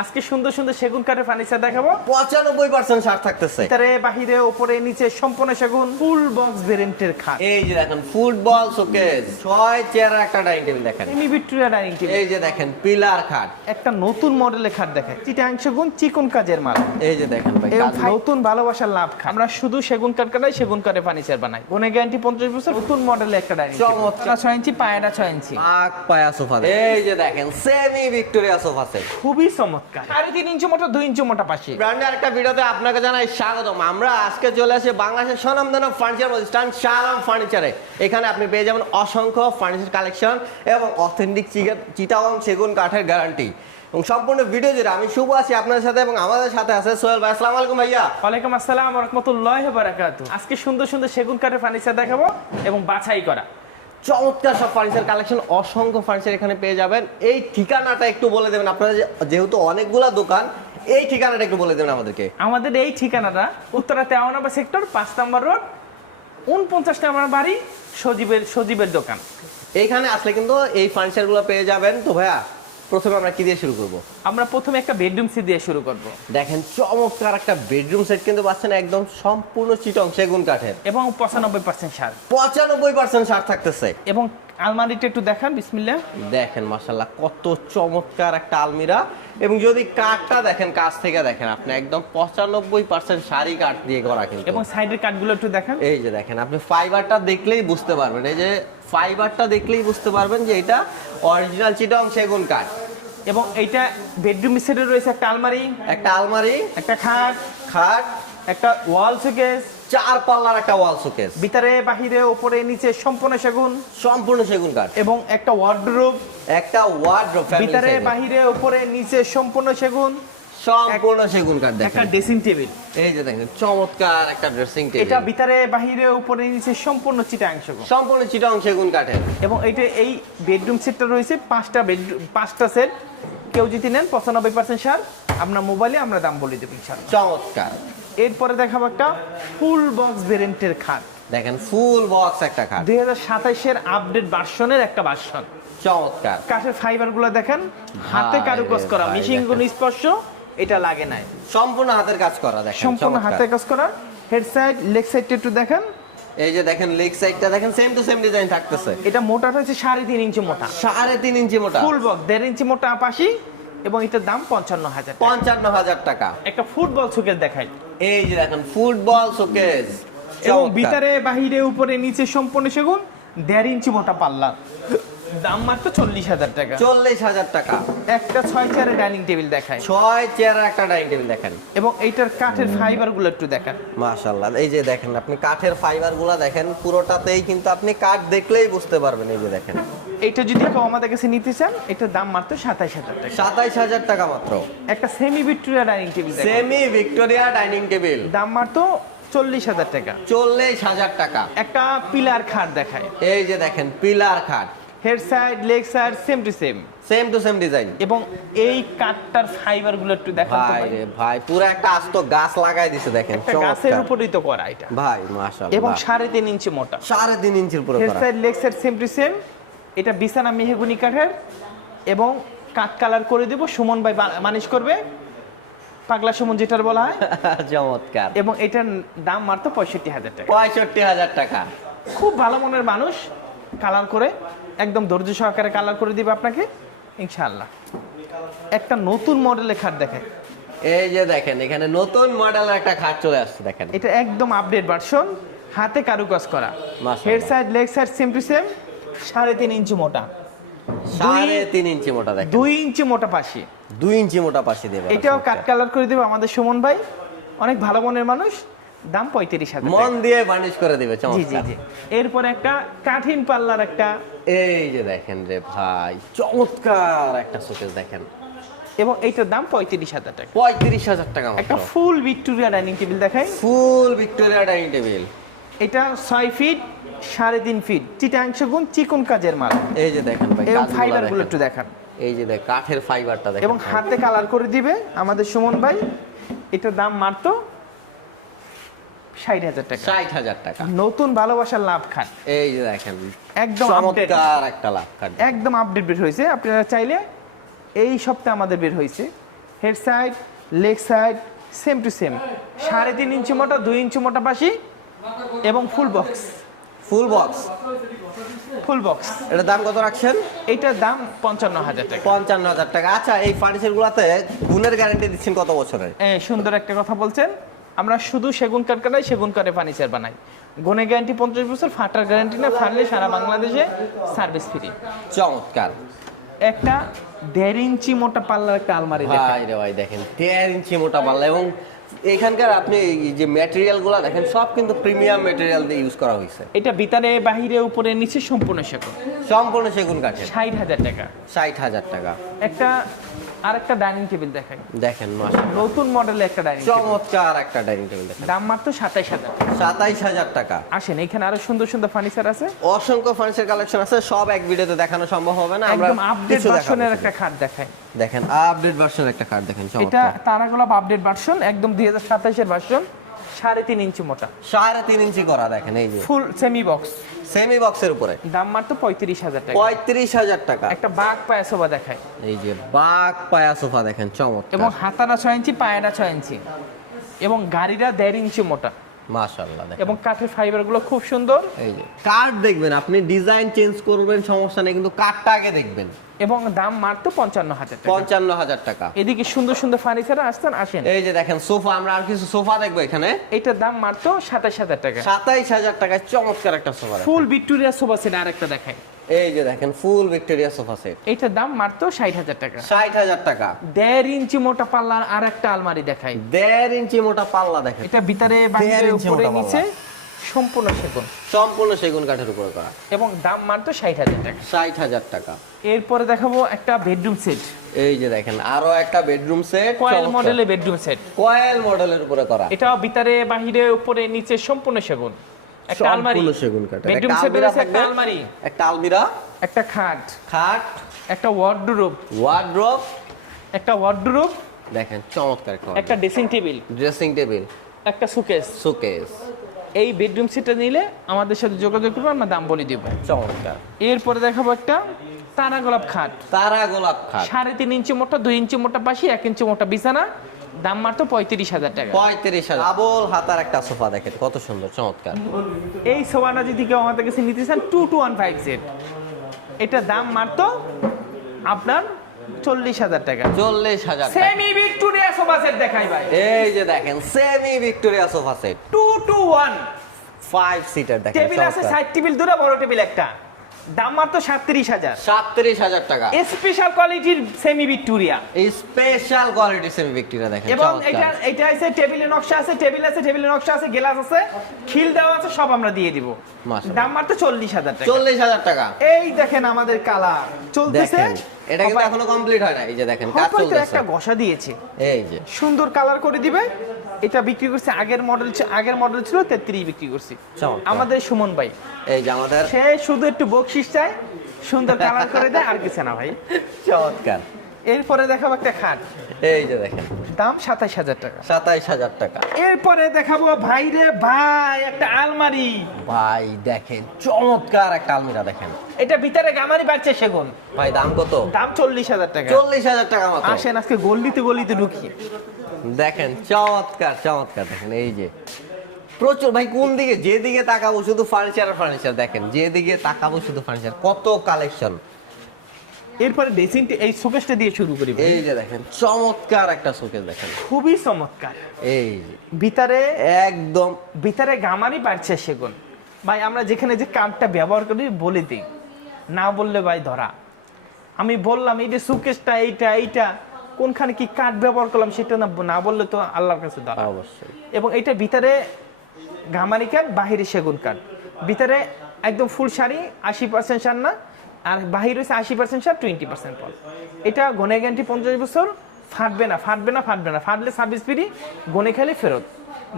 আজকে সুন্দর সুন্দর সেগুন কাঠের ফার্নিচার দেখাবো। 95% ছাড় থাকতেছে। ভিতরে বাহিরে উপরে নিচে সম্পূর্ণ সেগুন, ফুল বক্স ভেরিয়েন্টের খাট। এই যে দেখেন ফুটবল শোকেস, 6 চেয়ার একটা ডাইনিং টেবিল দেখেন। Semi Victoria dining table. এই যে দেখেন পিলার খাট, একটা নতুন মডেলের খাট দেখেন। চিটাং সেগুন চিকন কাজের মাল। এই যে দেখেন ভাই এই কাজ নতুন ভালোবাসার লাভ খাট। আমরা শুধু সেগুন কাঠ কাটাই সেগুন কাঠের ফার্নিচার বানাই। বনে গ্যারান্টি 50 বছর। নতুন মডেলের একটা ডাইনিং টেবিল। চমৎকার। 6 ইঞ্চি পায়রা 6 ইঞ্চি। আক পায়া সোফা। এই যে দেখেন সেমি ভিক্টোরিয়া সোফা সেট, খুবই চমৎকার। 3.5 ইঞ্চি মোটা 2 ইঞ্চি মোটা পাশে। ব্র্যান্ডের আরেকটা ভিডিওতে আপনাকে জানাই স্বাগতম। আমরা আজকে চলে আসি বাংলাদেশের স্বনামধন্য ফার্নিচার প্রতিষ্ঠান শাহ আলম ফার্নিচারে। এখানে আপনি পেয়ে যাবেন অসংখ্য ফার্নিচার কালেকশন এবং অথেন্টিক চিটাগং সেগুন কাঠের গ্যারান্টি। এবং সম্পূর্ণ ভিডিও জুড়ে আমি শুভ আছি আপনাদের সাথে এবং আমাদের সাথে আছে সোহেল ভাই। আসসালামু আলাইকুম ভাইয়া। ওয়ালাইকুম আসসালাম ওয়া রাহমাতুল্লাহি ওয়া বারাকাতুহু। আজকে সুন্দর সুন্দর সেগুন কাঠের ফার্নিচার দেখাবো এবং বাছাই করা চমৎকার সব ফার্নিচার কালেকশন, অসংখ্য ফার্নিচার এখানে পেয়ে যাবেন। এই ঠিকানাটা একটু বলে দেবেন আপনারা, যেহেতু অনেকগুলা দোকান, এই ঠিকানাটা একটু বলে দেবেন আমাদেরকে। আমাদের এই ঠিকানাটা উত্তরা তেওয়ানাবা সেক্টর 5 নম্বর রোড, 49 নম্বর বাড়ি, সজীবের দোকান। এইখানে আসলে কিন্তু এই ফার্নিচারগুলো পেয়ে যাবেন। তো ভাইয়া প্রথমে আমরা কি দিয়ে শুরু করব? আমরা প্রথমে একটা বেডরুম সেট দিয়ে শুরু করব। দেখেন চমৎকার একটা বেডরুম সেট কিন্তু পাচ্ছেন একদম সম্পূর্ণ চিটং সেগুন কাঠের এবং 95% সার। 95% ছাড় থাকতেছে। এবং আলমারিটা একটু দেখান বিসমিল্লাহ। দেখেন মাশাআল্লাহ কত চমৎকার একটা আলমিরা। এবং যদি কাঠটা দেখেন কাছ থেকে দেখেন আপনি একদম 95% সারি কাঠ দিয়ে করা কিন্তু। এবং সাইডের কাঠগুলো একটু দেখান। এই যে দেখেন আপনি ফাইবারটা দেখলেই বুঝতে পারবেন, এই যে ফাইবারটা দেখলেই বুঝতে পারবেন যে এটা অরিজিনাল চিটং সেগুন কাঠ। এবং এইটা বেডরুম সেটে রয়েছে একটা আলমারি, একটা আলমারি, একটা খাট, খাট, একটা ওয়াল শোকেস, 4 পাল্লার একটা ওয়াল শোকেস, ভিতরে বাহিরে উপরে নিচে সম্পূর্ণ সেগুন, সম্পূর্ণ সেগুন কাঠ। এবং একটা ওয়ার্ডরোব, একটা ওয়ার্ডরোব, ভিতরে বাহিরে উপরে নিচে সম্পূর্ণ সেগুন, সম্পূর্ণ সেগুন কাঠ। একটা দেখেন ড্রেসিং টেবিল। এই যে দেখেন চমৎকার একটা ড্রেসিং টেবিল, এটা ভিতরে বাহিরে উপরে নিচে সম্পূর্ণ চিটাং সেগুন। সম্পূর্ণ চিটং সেগুন কাঠের। এবং এইটা এই বেডরুম সেটটা রয়েছে 5টা সেট। কেউ যদি নেন 95% সার, আপনার মোবাইলে আমরা দাম বলে দেব ইনশাআল্লাহ। চমৎকার। এরপরে দেখাবো একটা ফুল বক্স ভেরিয়েন্টের খাট। দেখেন ফুল বক্স একটা খাট, 2027 এর আপডেট ভার্সনের একটা ভার্সন। চমৎকার। কাঠের ফাইবারগুলো দেখেন, হাতে ভাই কারুকাজ রে করা, ভাই, মেশিন কোনো স্পর্শ এটা লাগে নাই। সম্পূর্ণ হাতের কাজ করা। দেখেন সম্পূর্ণ চমৎকার। হাতে কাজ করা। হেড সাইড লেগ সাইডটা একটু দেখেন। এই যে দেখেন লেগ সাইডটা দেখেন সেম টু সেম ডিজাইন থাকতেছে। এটা মোটাটা হচ্ছে 3.5 ইঞ্চি মোটা, 3.5 ইঞ্চি মোটা, ফুল বক্স 1.5 ইঞ্চি মোটা পাশি। এবং এটার দাম 55,000 টাকা। 55,000 টাকা। একটা ফুটবল শোকেস দেখাই। এই যে দেখেন ফুটবল শোকেস, এবং ভিতরে বাহিরে উপরে নিচে সম্পূর্ণ সেগুন, 1.5 ইঞ্চি মোটা পাল্লা, দাম মাত্র 40,000 টাকা। 40,000 টাকা। একটা 6 চেয়ারের ডাইনিং টেবিল দেখায়। 6 চেয়ারের একটা ডাইনিং টেবিল দেখেন। এবং এইটার কাঠের ফাইবারগুলো একটু দেখান। মাশাআল্লাহ এই যে দেখেন আপনি কাঠের ফাইবারগুলো দেখেন, পুরোটাতেই কিন্তু আপনি কাঠ দেখলেই বুঝতে পারবেন। এই যে দেখেন এইটা যদি কেউ আমাদের কাছে নিতে চান, এটার দাম মাত্র 27,000 টাকা। 27,000 টাকা মাত্র। একটা সেমি ভিক্টোরিয়া ডাইনিং টেবিল দেখেন, সেমি ভিক্টোরিয়া ডাইনিং টেবিল, দাম মাত্র 40,000 টাকা। 40,000 টাকা। একটা পিলার খাট দেখায়। এই যে দেখেন পিলার খাট, head side leg side same to same, same to same design. এবং এই কাঠটার ফাইবারগুলো একটু দেখান তো ভাই ভাই। রে ভাই পুরো একটা আস্ত গাছ লাগাই দিছে দেখেন, একটা গাছের চমৎকার উপরই তো করা এটা। ভাই মাশাআল্লাহ। এবং 3.5 ইঞ্চি মোটা, 3.5 ইঞ্চির পুরো হেড করা। Side leg side same to same. এটা বিছানা মেহগুনি কাঠের এবং কাঠ কালার করে দেব। সুমন ভাই মালিশ করবে, পাগলা সুমন যেটার বলা হয়। চমৎকার। এবং এটার দাম মাত্র 65,000 টাকা। 65,000 টাকা। খুব ভালো মনের মানুষ, কালার করে একদম ধৈর্য সহকারে কালার করে দিবে আপনাকে ইনশাআল্লাহ। একটা নতুন মডেলের খাট দেখায়। এই যে দেখেন এখানে নতুন মডেলের একটা খাট চলে আসছে দেখেন। এটা একদম আপডেট ভার্সন, হাতে কারুকাজ করা। মাশাআল্লাহ। Head side leg side same to same, 3.5 ইঞ্চি মোটা, 3.5 ইঞ্চি মোটা দেখেন, 2 ইঞ্চি মোটা পাশি। 2 ইঞ্চি মোটা পাশে দেবে। এটাও কাট কালার করে দেবে আমাদের সুমন ভাই, অনেক ভালো মনের মানুষ, দাম 35,000 মন টাকা। দিয়ে বার্নিশ করে দিবে। জি জি চমৎকার। জি। এরপর একটা কাঠিন পাল্লার একটা, এই যে দেখেন রে ভাই চমৎকার একটা শোকেস দেখেন, এবং এইটার দাম 35,000 টাকা। 35,000 টাকা একটা মাত্র। ফুল ভিক্টোরিয়া ডাইনিং টেবিল দেখাই। ফুল ভিক্টোরিয়া ডাইনিং টেবিল, এটা 6 ফিট 3.5 ফিট, চিটাং সেগুন চিকন কাজের মাল। এই যে দেখেন ভাই এবং কাজগুলো ফাইবারগুলো দেখেন। একটু দেখান। এই যে দেখ কাঠের ফাইবারটা দেখেন এবং হাতে কালার করে দিবে আমাদের সুমন ভাই। এটার দাম মাত্র 60,000 টাকা। 60,000 টাকা। নতুন ভালোবাসার লাভ খান, এই যে দেখেন একদম আপডেট, চমৎকার একটা লাভ কাঠ। একদম আপডেট বের হয়েছে। আপনারা চাইলে এই সপ্তাহে আমাদের বের হয়েছে, head side leg side same to same 3.5 ইঞ্চি মোটা 2 ইঞ্চি মোটা পাশি এবং full box full box, full box. এটার দাম কত রাখছেন? এইটার দাম 55,000 টাকা। 55,000 টাকা। আচ্ছা, এই ফার্নিচারগুলোতে গুণের গ্যারান্টি দিচ্ছেন কত বছরের? সুন্দর একটা কথা বলছেন, আমরা শুধু সেগুন কাঠ কাটাই, সেগুন কাঠে ফার্নিচার বানাই। গুণে গ্যারান্টি 50 বছর, ফাটার গ্যারান্টি না, ফাটলে সারা বাংলাদেশে সার্ভিস ফ্রি। চমৎকার। একটা 1.5 ইঞ্চি মোটা পাল্লার একটা আলমারি দেখেন। ভাই রে ভাই, দেখেন 1.5 ইঞ্চি মোটা পাল্লা, এবং এখানকার আপনি এই যে ম্যাটেরিয়ালগুলো দেখেন সব কিন্তু প্রিমিয়াম ম্যাটেরিয়াল দিয়ে ইউজ করা হয়েছে। এটা ভিতরে বাহিরে উপরে নিচে সম্পূর্ণ সেগুন, সম্পূর্ণ সেগুন কাঠের। 60,000 টাকা। 60,000 টাকা। একটা আরেকটা ডাইনিং টেবিল দেখাই, দেখেন মাশাআল্লাহ, নতুন মডেলের একটা ডাইনিং টেবিল, চমৎকার একটা ডাইনিং টেবিল দেখেন। দাম মাত্র 27,000 টাকা। 27,000 টাকা। আসেন, এখানে আরো সুন্দর সুন্দর ফার্নিচার আছে, অসংখ্য ফার্নিচার কালেকশন আছে, সব এক ভিডিওতে দেখানো সম্ভব হবে না, আমরা একদম আপডেট কিছু দেখাবো। ভার্সনের একটা খাট দেখাই। দেখেন আপডেট ভার্সনের একটা কার্ড দেখেন, এটা চমৎকার। তারাগোলাপ আপডেট ভার্সন, একদম 2027 এর ভার্সন, 3.5 ইঞ্চি মোটা, 3.5 ইঞ্চি করা, দেখেন এই যে ফুল সেমি বক্স, সেমি বক্সের উপরে, দাম মাত্র 35,000 টাকা। 35,000 টাকা। একটা বাঘ পায়া সোফা দেখায়, এই যে বাঘ পায়া সোফা দেখেন, চমৎকার এবং হাতাটা 6 ইঞ্চি, পায়াটা 6 ইঞ্চি, এবং গাড়িটা 1.5 ইঞ্চি মোটা, মাশাআল্লাহ। দেখেন এবং কাঠের ফাইবার গুলো খুব সুন্দর। এই যে কার্ড দেখবেন, আপনি ডিজাইন চেঞ্জ করবেন সমস্যা নেই, কিন্তু কার্ডটা আগে দেখবেন। এবং দাম মাত্র 55,000 টাকা। 55,000 টাকা। এদিকে সুন্দর সুন্দর ফার্নিচার আসতেন, আসেন। এই যে দেখেন সোফা, আমরা আর কিছু সোফা দেখবো এখানে। এটার দাম মাত্র 27,000 টাকা। 27,000 টাকায় চমৎকার একটা সোফা। ফুল ভিক্টোরিয়া সোফা সেট আরেকটা দেখাই, এই যে দেখেন ফুল ভিক্টোরিয়া সোফা সেট, এটার দাম মাত্র 60,000 টাকা। 60,000 টাকা। 1.5 ইঞ্চি মোটা পাল্লার আরেকটা আলমারি দেখাই, 1.5 ইঞ্চি মোটা পাল্লা দেখেন, এটা ভিতরে বাইরে 1.5 ইঞ্চি উপরে মোটা নিচে সম্পূর্ণ সেগুন, সম্পূর্ণ সেগুন কাঠের উপর করা, এবং দাম মাত্র 60,000 টাকা। 60,000 টাকা। এরপরে দেখাবো একটা বেডরুম সেট, এই যে দেখেন আরো একটা বেডরুম সেট, কয়েল মডেলের বেডরুম সেট, কয়েল মডেলের উপরে করা, এটাও ভিতরে বাহিরে উপরে নিচে সম্পূর্ণ সেগুন। একটা আলমারি, সম্পূর্ণ সেগুন কাঠের। বেডরুম একটা সেটের আলমিরা একটা থাকবে, আলমারি, একটা আলমিরা, একটা খাট, খাট, একটা ওয়ার্ডরোব, ওয়ার্ড্রোব, একটা ওয়ার্ডরোব, দেখেন চমৎকার একটা ড্রেসিং টেবিল, ড্রেসিং টেবিল, একটা শোকেস। শোকেস। এই বেডরুম সেটটা নিলে আমাদের সাথে যোগাযোগ করবে, আমরা দাম বলে দিব। চমৎকার। এরপরে দেখাবো একটা তারা গোলাপ খাট, তারা গোলাপ খাট, 3.5 ইঞ্চি মোটা, 2 ইঞ্চি মোটা পাশি, 1 ইঞ্চি মোটা বিছানা, দাম মাত্র 35,000 টাকা। 35,000। ডাবল হাতার একটা সোফা দেখেন কত সুন্দর, চমৎকার। এই সোফাটা যদি কেউ আমাদের কাছে নিতে চান 2215 সেট, এটা দাম মাত্র আপনার 40,000 টাকা। 40,000 টাকা। সেমি ভিক্টোরিয়া সোফা সেট দেখাই ভাই, এই যে দেখেন semi Victoria sofa set, 221 5 seater দেখেন, টেবিল আছে, সাইড টেবিল দুটো, বড় টেবিল একটা, দাম মাত্র 37,000। 37,000 টাকা। স্পেশাল কোয়ালিটির সেমি ভিক্টোরিয়া, এই স্পেশাল কোয়ালিটি সেমি ভিক্টোরিয়া দেখেন, এবং চমৎকার। এটা আছে টেবিলের নকশা আছে, টেবিলের নকশা আছে, গ্লাস আছে, খিল দেওয়া আছে, সব আমরা দিয়ে দিব। মাশাআল্লাহ। দাম মাত্র 40,000 টাকা। 40,000 টাকা। এই দেখেন আমাদের কালার চলতেছে, দেখেন এটা কিন্তু এখনো কমপ্লিট হয় না, এই যে দেখেন কাজ হয়তো চলতেছে। একটা ঘষা দিয়েছে, এই যে সুন্দর কালার করে দিবে। এটা বিক্রি করছে, আগের মডেল ছিল 33 বিক্রি করছি চমৎকার। আমাদের সুমন ভাই। এই যে আমাদের সে শুধু একটু বকশিস চায়, সুন্দর কালার করে দেয়, আর কিছু না ভাই। চমৎকার। এরপরে দেখাবো একটা খাট, এই যে দেখেন দাম 27,000 টাকা। 27,000 টাকা। এরপরে দেখাবো ভাই রে ভাই একটা আলমারি, ভাই দেখেন চমৎকার একটা আলমিরা দেখেন, এটা ভিতরে গামারি বাড়ছে সেগুন, ভাই দাম কত? দাম 40,000 টাকা। 40,000 টাকা মাত্র। আসেন আজকে গলিতে ঢুকি, দেখেন চমৎকার চমৎকার দেখেন, এই যে প্রচুর ভাই, কোন দিকে যেদিকে তাকাবো শুধু ফার্নিচার আর ফার্নিচার, দেখেন যেদিকে তাকাবো শুধু ফার্নিচার, কত কালেকশন। এরপরে ড্রেসিং এই শোকেসটা দিয়ে শুরু করি ভাই। এই যে দেখেন চমৎকার একটা শোকেস দেখেন, খুবই চমৎকার। এই যে ভিতরে একদম ভিতরে গামারি বাড়ছে সেগুন। ভাই আমরা যেখানে যে কাঠটা ব্যবহার করি বলে দিই, না বললে ভাই ধরা। আমি বললাম এই যে শোকেসটা এইটা কোনখানে কি কাঠ ব্যবহার করলাম সেটা না বললে তো আল্লাহর কাছে ধরা। অবশ্যই। এবং এটা ভিতরে গামারি কাঠ, বাহিরে সেগুন কাঠ, ভিতরে একদম ফুল শাড়ি 80% শাড় না, আর বাহির হচ্ছে 80% শাড়, 20% পল। এটা গনে গ্যারান্টি 50 বছর, ফাটবে না, ফাটলে সার্ভিস ফ্রি, গনে খেলে ফেরত।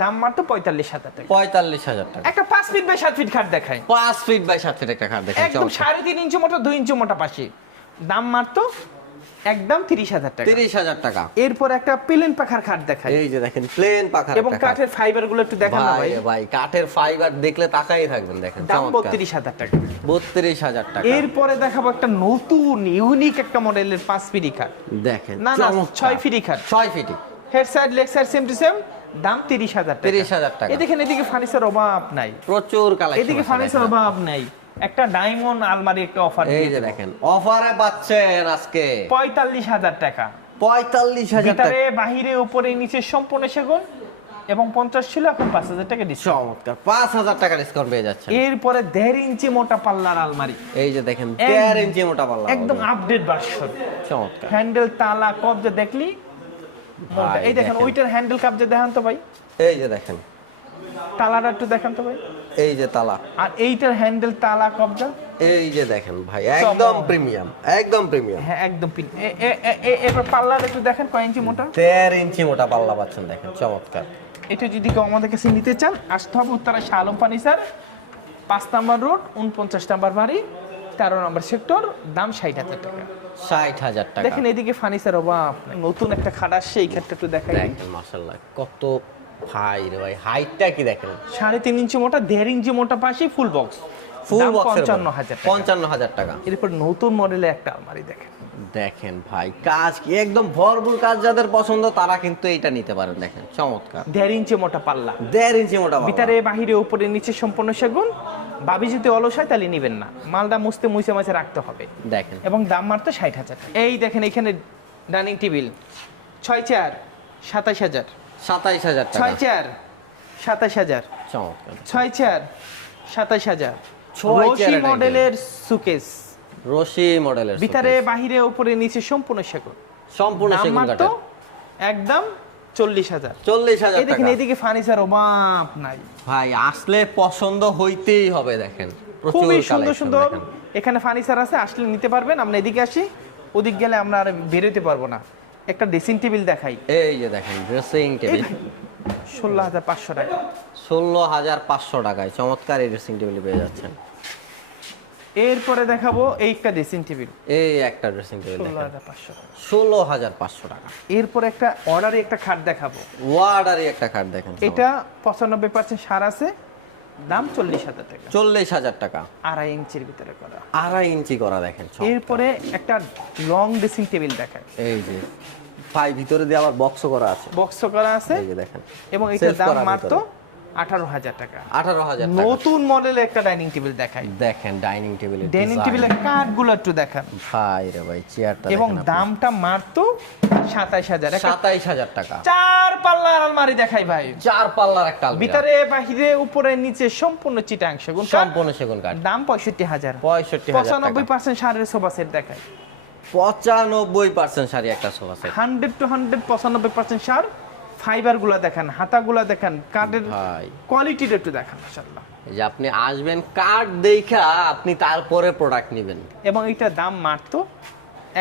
দাম মাত্র 45,000 টাকা। 45,000 টাকা। একটা 5 ফিট বাই 7 ফিট খাট দেখায়, 5 ফিট বাই 7 ফিট একটা খাট দেখেন, একদম 3.5 ইঞ্চি মোটা, 2 ইঞ্চি মোটা পাশে, দাম মাত্র একদম 30,000 টাকা। 30,000 টাকা। এরপর একটা প্লেন পাখার খাট দেখাই, এই যে দেখেন প্লেন পাখার এবং একটা খাট। কাঠের ফাইবার গুলো একটু দেখান না ভাই। ভাই কাঠের ফাইবার দেখলে তাকাই থাকবেন, দেখেন দাম চমৎকার। 32,000 টাকা। 32,000 টাকা। এরপরে দেখাবো একটা নতুন ইউনিক একটা মডেলের 5 ফিটি খাট। দেখেন না না 6 ফিটি খাট, 6 ফিটি। Head side leg side same to same, দাম 30,000 টাকা। 30,000 টাকা। এই দেখেন এদিকে ফার্নিচার অভাব নাই, প্রচুর কালেকশন। এদিকে ফার্নিচার অভাব নাই। একটা ডায়মন্ড আলমারি একটা অফার এই যে দেখেন অফারে পাচ্ছেন আজকে 45,000 টাকা। 45,000 টাকা। ভিতরে বাহিরে উপরে নিচে সম্পূর্ণ সেগুন, এবং 50 ছিল, এখন 5,000 টাকা ডিসকাউন্ট। চমৎকার, 5,000 টাকা ডিসকাউন্ট পেয়ে যাচ্ছেন। এরপরে 1.5 ইঞ্চি মোটা পাল্লার আলমারি, এই যে দেখেন 1.5 ইঞ্চি মোটা পাল্লা, একদম আপডেট ভার্সন। চমৎকার। হ্যান্ডেল তালা কবজা দেখলি মোটা। ভাই, এই দেখেন দেখেন। ওইটার হ্যান্ডেল কবজা দেখান তো ভাই, এই যে দেখেন, তালাটা একটু দেখান তো ভাই। এই যে তালা, আর এইটার হ্যান্ডেল তালা কবজা, এই যে দেখেন ভাই, একদম প্রিমিয়াম, একদম প্রিমিয়াম। হ্যাঁ একদম পিন। এবার পাল্লাটা একটু দেখেন কয় ইঞ্চি মোটা। 1.5 ইঞ্চি মোটা পাল্লা পাচ্ছেন, দেখেন চমৎকার। এটা যদি কেউ আমাদের কাছে নিতে চান, আসতে হবে উত্তরা শাহ আলম ফার্নিচার, 5 নম্বর রোড, 49 নম্বর বাড়ি, 13 নম্বর সেক্টর, দাম 60,000 টাকা। 60,000 টাকা। দেখেন এদিকে ফার্নিচার অভাব নাই। নতুন একটা খাট আসছে, এই খাটটা একটু দেখাই। দেখেন মাশাআল্লাহ কত ভাই রে ভাই, হাইটটা কি দেখেন, 3.5 ইঞ্চি মোটা, 1.5 ইঞ্চি মোটা পাশে ফুল বক্স, ফুল বক্স 55,000 টাকা। 55,000 টাকা। এরপর নতুন মডেলের একটা আলমারি দেখেন, দেখেন ভাই কাজ কি একদম ভরপুর কাজ, যাদের পছন্দ তারা কিন্তু এইটা নিতে পারেন, দেখেন চমৎকার। 1.5 ইঞ্চি মোটা পাল্লা, 1.5 ইঞ্চি মোটা পাল্লা। ভিতরে বাহিরে উপরে নিচে সম্পূর্ণ সেগুন। ভাবি যদি অলস হয় তাহলে নিবেন না, মালটা মুছতে মুছে মাছে রাখতে হবে। দেখেন এবং দাম মাত্র 60,000 টাকা। এই দেখেন এখানে ডাইনিং টেবিল, 6 চেয়ার 27,000, 27,000 টাকা। 6 চেয়ার 27,000, চমৎকার। 6 চেয়ার 27,000। 6 রশি চেয়ারের মডেলের সুকেস, রশি মডেলের ভিতরে বাহিরে উপরে নিচে সম্পূর্ণ সেগুন, সম্পূর্ণ দাম সেগুন মাত্র কাঠের। একদম 40,000। 40,000 এই দেখেন টাকা। এদিকে ফার্নিচার অভাব নাই, ভাই আসলে পছন্দ হইতেই হবে, দেখেন প্রচুর খুবই সুন্দর কালেকশন সুন্দর দেখেন। এখানে ফার্নিচার আছে, আসলে নিতে পারবেন। আমরা এদিকে আসি, ওদিক গেলে আমরা আর বেরোতে পারবো না। একটা ড্রেসিং টেবিল দেখাই, এই যে দেখেন ড্রেসিং টেবিল, 16,500 টাকা। 16,500 টাকায় চমৎকার এই ড্রেসিং টেবিল পেয়ে যাচ্ছেন। এরপরে দেখাবো এই একটা ড্রেসিং টেবিল, এই একটা ড্রেসিং টেবিল দেখেন 16,500 টাকা। 16,500 টাকা। এরপরে একটা অর্ডারে একটা খাট দেখাবো, ওয়ার্ডারি একটা কার্ড দেখেন, এটা 95% সার আছে, দাম 40,000 টাকা। 40,000 টাকা। 2.5 ইঞ্চির ভিতরে করা। 2.5 ইঞ্চি করা, দেখেন চমৎকার। এরপরে একটা লং ড্রেসিং টেবিল দেখায়, এই যে ভাই ভিতরে দিয়ে আবার বক্সও করা আছে, বক্স করা আছে, এই যে দেখেন এবং এটার Self দাম করা মাত্র ভিতরে। 18,000 টাকা। 18,000 টাকা। নতুন মডেলের একটা ডাইনিং টেবিল দেখাই, দেখেন ডাইনিং টেবিলের ডাইনিং টেবিলের কাঠগুলো একটু দেখান, ভাই রে ভাই চেয়ারটা এবং দেখেন আপনি। দামটা মাত্র 27,000। 27,000 টাকা। 4 পাল্লার আলমারি দেখাই ভাই, 4 পাল্লার একটা আলমিরা, ভিতরে বাহিরে উপরে নিচে সম্পূর্ণ চিটাং সেগুন কাঠ, সম্পূর্ণ সেগুন কাঠ। দাম 65,000। 65,000 টাকা। 95% সারের সোফা সেট দেখাই, 95% শাড়ি একটা sofa set. 100 to 100 95% sir. Fibre গুলা দেখেন, হাতাগুলা দেখেন, কাঠের ভাই কোয়ালিটিটা একটু দেখেন মাশাআল্লাহ। এই যে আপনি আসবেন কার্ড দেখা আপনি তারপরে প্রোডাক্ট নেবেন। এবং এটা দাম মাত্র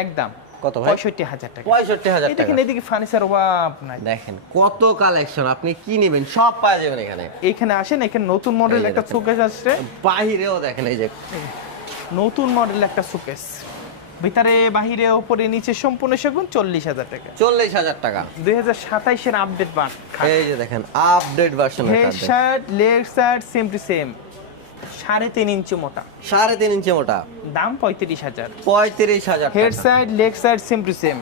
একদম কত ভাই? 65,000 টাকা। 65,000 এই টাকা। দেখেন এদিকে ফার্নিচার অভাব নাই, দেখেন কত কালেকশন, আপনি কি নেবেন সব পাওয়া যাবেন এখানে। এখানে আসেন, এখানে নতুন মডেল এই যে একটা দেখেন। সুকেস আসছে, বাহিরেও দেখেন এই যে নতুন মডেল একটা সুকেস, ভিতরে বাহিরে উপরে নিচে সম্পূর্ণ সেগুন, 40,000 টাকা। 40,000 টাকা। 2027 এর আপডেট বার, এই যে দেখেন update version, head shirt leg shirt same to same, 3.5 ইঞ্চি মোটা, 3.5 ইঞ্চি মোটা, দাম 35,000। 35,000 হেড টাকা। Side leg side same to same,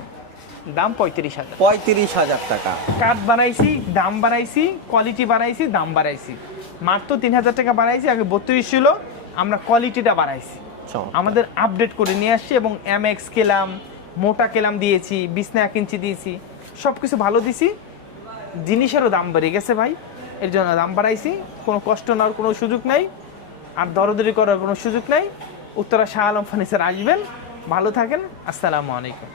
দাম 35,000। 35,000 টাকা। কাঠ বানাইছি, দাম বাড়াইছি, কোয়ালিটি বাড়াইছি, দাম বাড়াইছি, মাত্র 3,000 টাকা বাড়াইছি। আগে 32 ছিল, আমরা কোয়ালিটিটা বাড়াইছি, চমৎকার। আমাদের আপডেট করে নিয়ে আসছি, এবং এমএক্স কেলাম, মোটা কেলাম দিয়েছি, বিছনা 1 ইঞ্চি দিয়েছি, সব কিছু ভালো দিছি। জিনিসেরও দাম বেড়ে গেছে ভাই, এর জন্য দাম বাড়াইছি। কোনো কষ্ট নেওয়ার কোনো সুযোগ নাই, আর দরদরি করার কোনো সুযোগ নাই। উত্তরা শাহ আলম ফার্নিচার আসবেন, ভালো থাকেন, আসসালামু আলাইকুম।